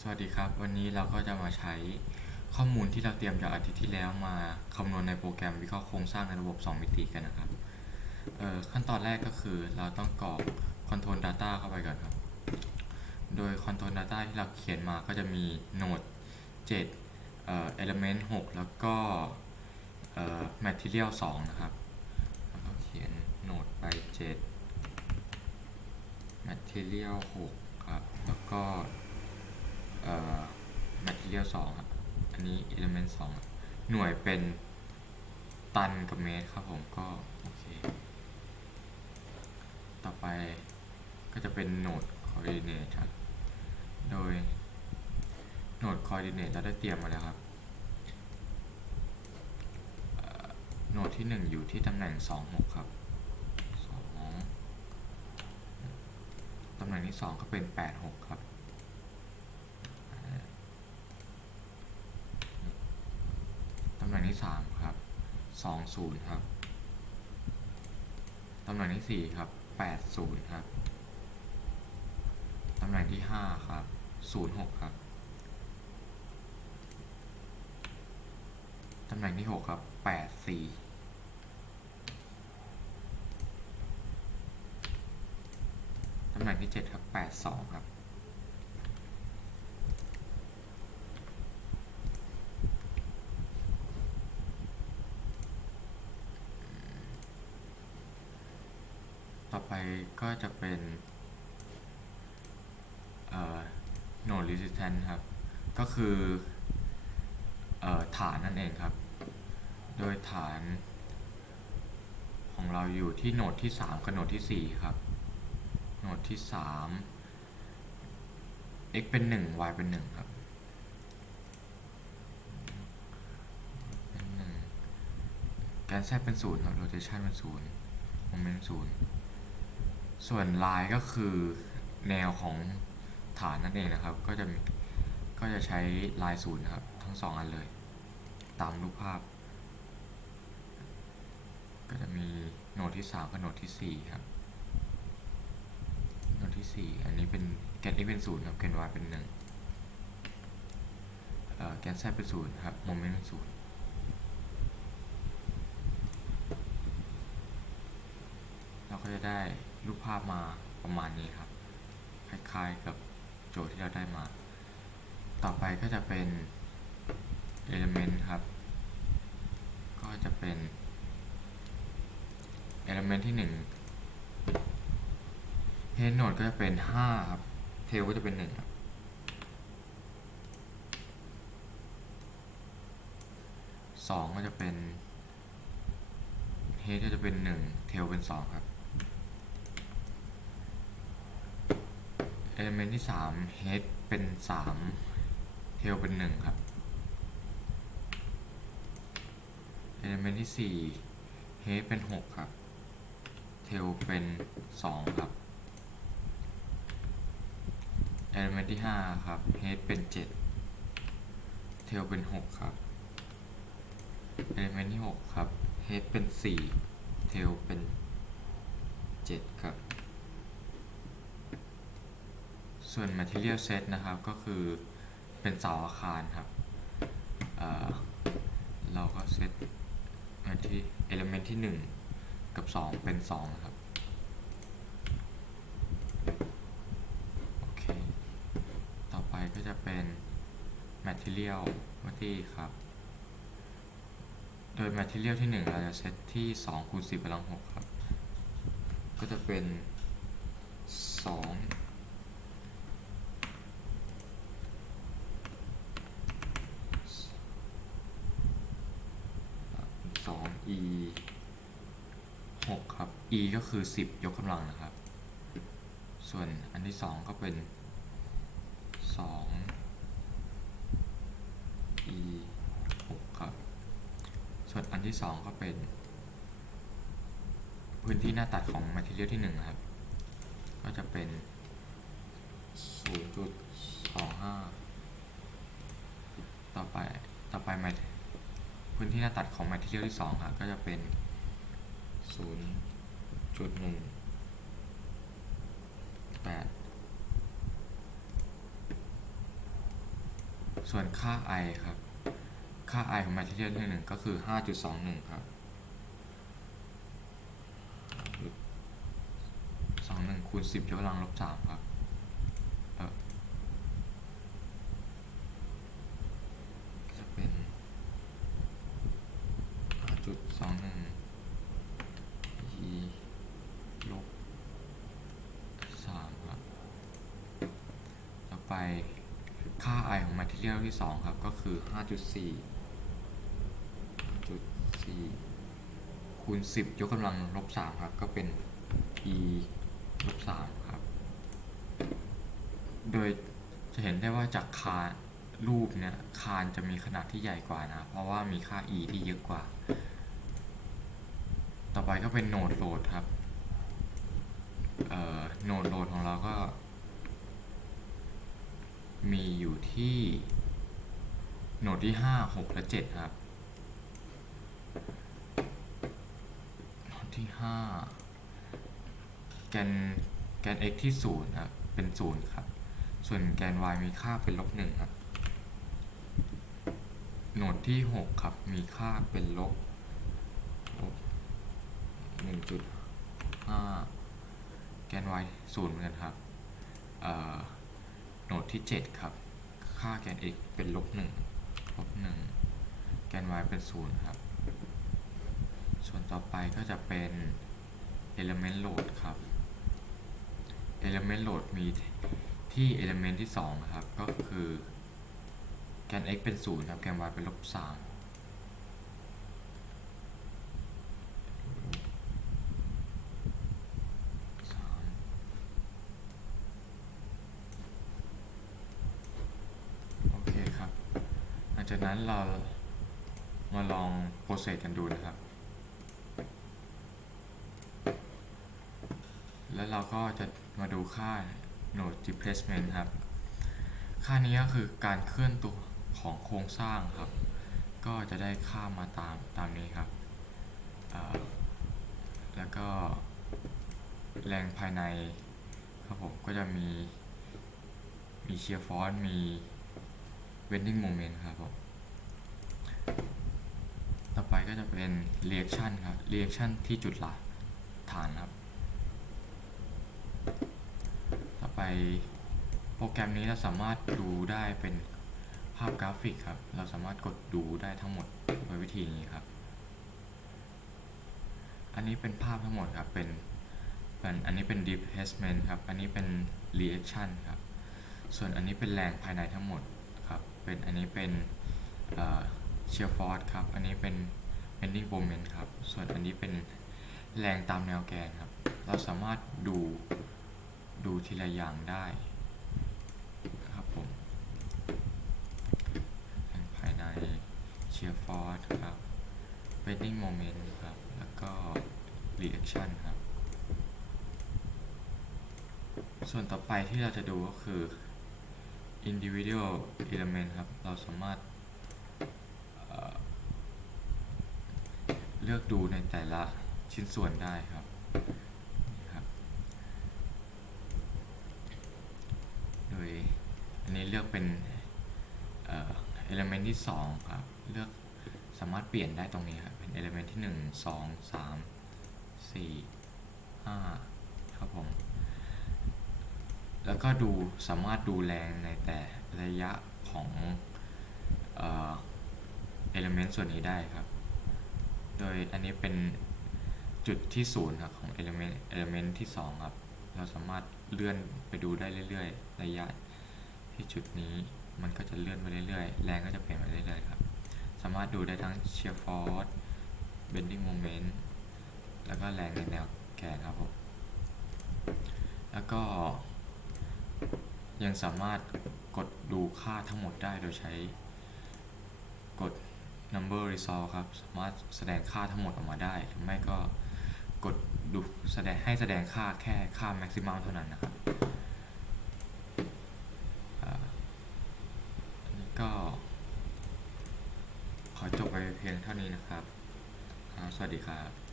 สวัสดีครับ วันนี้เราก็จะมาใช้ข้อมูลที่เราเตรียมจากอาทิตย์ที่แล้วมาคำนวณในโปรแกรมวิเคราะห์โครงสร้างในระบบ 2 มิติกันนะครับขั้นตอนแรกก็คือเราต้องกรอก Control Data เข้าไปก่อนครับ โดย Control Data ที่เราเขียนมาก็จะมี Node 7เอ่อ Element 6 แล้วก็เอ่อ Material 2 นะครับแล้วก็เขียน Node ไป 7 Material 6 ครับ แล้วก็ เอ่อ material 2ครับ อันนี้ element 2ครับหน่วยเป็นตันกับเมตรครับผมก็โอเค ต่อไปก็จะเป็น node coordinate ครับ โดย node coordinate เราได้เตรียมมาแล้วครับเอ่อ node ที่ 1 อยู่ที่ตำแหน่ง 2 6 ครับ2ตำแหน่งที่ 2 ก็เป็น 8 6 ครับ ตำแหน่ง ที่สามครับสองศูนย์ครับ ตำแหน่งที่สี่ครับแปดศูนย์ครับ ตำแหน่งที่ห้าครับศูนย์หกครับ ตำแหน่งที่หกครับแปดสี่ตำแหน่งที่เจ็ดครับแปดสองครับ ต่อไปก็จะเป็นเอ่อ node resistance ครับ ก็คืออฐานนั่นเองครับ โดยฐาน ของเราอยู่ที่โหนดที่ 3 กับโหนดที่ 4 ครับโหนดที่ 3 x เป็น 1 y เป็น 1 ครับเป็น1แกน z เป็น 0 ครับ rotation เป็น 0 moment 0 ส่วนลายก็คือแนวของฐานนั่นเองนะครับ ก็จะก็จะใช้ลายศูนย์นะครับ ทั้งสองอันเลย ตามรูปภาพ ก็จะมีโหนดที่สามกับโหนดที่สี่ครับโหนดที่สี่อันนี้เป็นแกน x เป็นศูนย์ครับแกน y เป็นหนึ่งแกน z เป็นศูนย์ครับโมเมนต์เป็นศูนย์ เรา ก็จะได้รูปภาพมาประมาณนี้ครับ คล้ายๆกับโจทย์ที่เราได้มา ต่อไปก็จะเป็น element ครับ ก็จะเป็น element ที่1 head node ก็จะเป็น 5 ครับ tail ก็จะเป็น 1 ครับ2ก็จะเป็น head ก็จะเป็น1 tail เป็น2ครับ เลเมนต์ที่3 head เป็น 3 tail เป็น 1 ครับเอลเมนต์ที่ 4 head เป็น 6 ครับ tail เป็น 2 ครับเอลเมนต์ที่ 5 ครับ head เป็น 7 tail เป็น 6 ครับเอลเมนต์ที่ 6 ครับ head เป็น 4 tail เป็น 7 ครับ ส่วน material set นะครับก็คือเป็นเสาอาคารครับเเราก็เซตมาที่ element ที่ 1 กับ 2 เป็น 2 นะครับ โอเค ต่อไปก็จะเป็น material มาที่ครับ โดย material ที่ 1 เราจะเซตที่2คูณ10กำลัง6ครับ ก็จะเป็น2 สอง e หกครับ e ก็คือสิบยกกำลังนะครับ ส่วนอันที่สองก็เป็นสอง e หกครับ ส่วนอันที่สองก็เป็น พื้นที่หน้าตัดของ material ที่หนึ่งนะครับ ก็จะเป็นศูนย์จุดสองห้าต่อไป ต่อไป mat พื้นที่หน้าตัดของ material ที่2ครับก็จะเป็น 0.1 8 ส่วนค่า i ครับ ค่า i ของ material ที่หนึ่งก็คือ 5.21 ครับ21คูณ10ยกกำลังลบ3ครับ เออจะเป็น 5.21 e ลบ3ครับ ต่อไปค่า i ของ material ที่ 2 ครับ ก็คือ 5.4 5.4 คูณ 10 ยกกำลังลบ 3 ครับ ก็เป็น e ลบ 3 ครับ โดยจะเห็นได้ว่าจากคารูปเนี่ย คานจะมีขนาดที่ใหญ่กว่านะ เพราะว่ามีค่า e ที่เยอะกว่า ต่อไปก็เป็นโหนดโหลดครับโหนดโหลดของเราก็ มีอยู่ที่โหนดที่ 5 6 และ 7 ครับ โหนดที่ 5 แกนแกน x ที่ 0 ครับ เป็น 0 ครับ ส่วนแกน y มีค่าเป็นลบ 1 ครับ โหนดที่ 6 ครับ มีค่าเป็นลบ 1.5 แกน y 0เหมือนกันครับโหนดที่ 7 ครับ ค่าแกน x เป็นลบ1ลบ1แกน y เป็น 0 ครับ ส่วนต่อไปก็จะเป็น element load ครับ element load มีที่ element ที่ 2 ครับ ก็คือแกน x เป็น 0 ครับ แกน y เป็นลบ3 ลังจากนั้นเรามาลองโปรเซสกันดูนะครับ แล้วเราก็จะมาดูค่า node displacement ครับ ค่านี้ก็คือการเคลื่อนตัวของโครงสร้างครับ ก็จะได้ค่ามาตามตามนี้ครับ แล้วก็แรงภายในครับผมก็จะมีมีเชียร์ฟอร์มี bending moment ครับผมต่อไปก็จะเป็น reaction ครับ reaction ที่จุดหลักฐานครับ ต่อไปโปรแกรมนี้เราสามารถดูได้เป็นภาพกราฟิกครับ เราสามารถกดดูได้ทั้งหมดโดยวิธีนี้ครับ อันนี้เป็นภาพทั้งหมดครับ เป็นเป็นอันนี้เป็น displacement ครับ อันนี้เป็น reaction ครับ ส่วนอันนี้เป็นแรงภายในทั้งหมด เป็นอันนี้เป็นเชียร์ฟอร์ครับ อันนี้เป็น bending moment ครับ ส่วนอันนี้เป็นแรงตามแนวแกนครับ เราสามารถดูดูทีละอย่างได้ครับผมแรงภายในเชียร์ฟอร์ครับ bending moment ครับ แล้วก็ reaction ครับ ส่วนต่อไปที่เราจะดูก็คือ individual element ครับ เราสามารถเเลือกดูในแต่ละชิ้นส่วนได้ครับนี่ครับ โดยอันนี้เลือกเป็นเอ่อ element ที่ 2 ครับ เลือกสามารถเปลี่ยนได้ตรงนี้ครับ เป็น element ที่ 1 2 3 4 5 ครับผม แล้วก็ดูสามารถดูแรงในแต่ระยะของเอ่อ element ส่วนนี้ได้ครับ โดยอันนี้เป็นจุดที่ศูนย์ครับของ element element ที่2ครับ เราสามารถเลื่อนไปดูได้เรื่อยๆ ระยะที่จุดนี้มันก็จะเลื่อนไปเรื่อยๆ แรงก็จะเปลี่ยนไปเรื่อยๆครับ สามารถดูได้ทั้ง shear force bending moment แล้วก็แรงในแนวแกนครับผม แล้วก็ ยังสามารถกดดูค่าทั้งหมดได้โดยใช้กด number resolve ครับ สามารถแสดงค่าทั้งหมดออกมาได้ หรือไม่ก็กดดูแสดงให้แสดงค่าแค่ค่า maximum เท่านั้นนะครับอันนี้ก็ ขอจบไปเพียงเท่านี้นะครับสวัสดีครับ